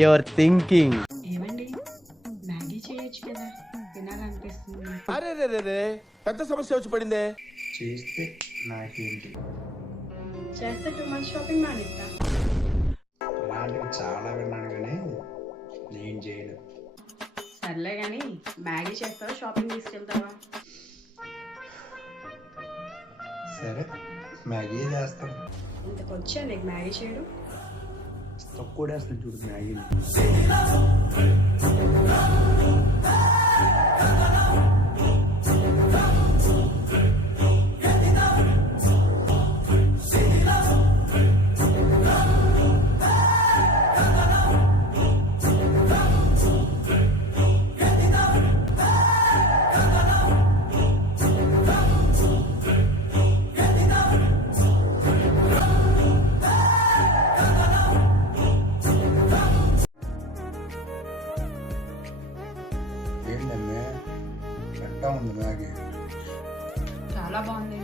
Your thinking. ఏమండి Maggi చేయొచ్చు కదా, తినాలనిపిస్తుంది. అరే రే రే రే పెద్ద సమస్య వచ్చి పడిందే. చేస్తే నాకేంటి? చేస్తే 2 months షాపింగ్ మానేస్తా. అలాంటివి చాలా విన్నాను కానీ నేను చేయను. సర్లే కానీ మ్యాగీ చేస్తావా, షాపింగ్ తీసుకెళ్తావా? సరే మ్యాగీ చేస్తాను. ఇంతకొచ్చా నీకు మ్యాగీ చేయడం? తక్కువ వేస్తాను చూడు మ్యాగీని. ఏంటన్నా ఎట్టా ఉంది మ్యాగీ? చాలా బాగుంది.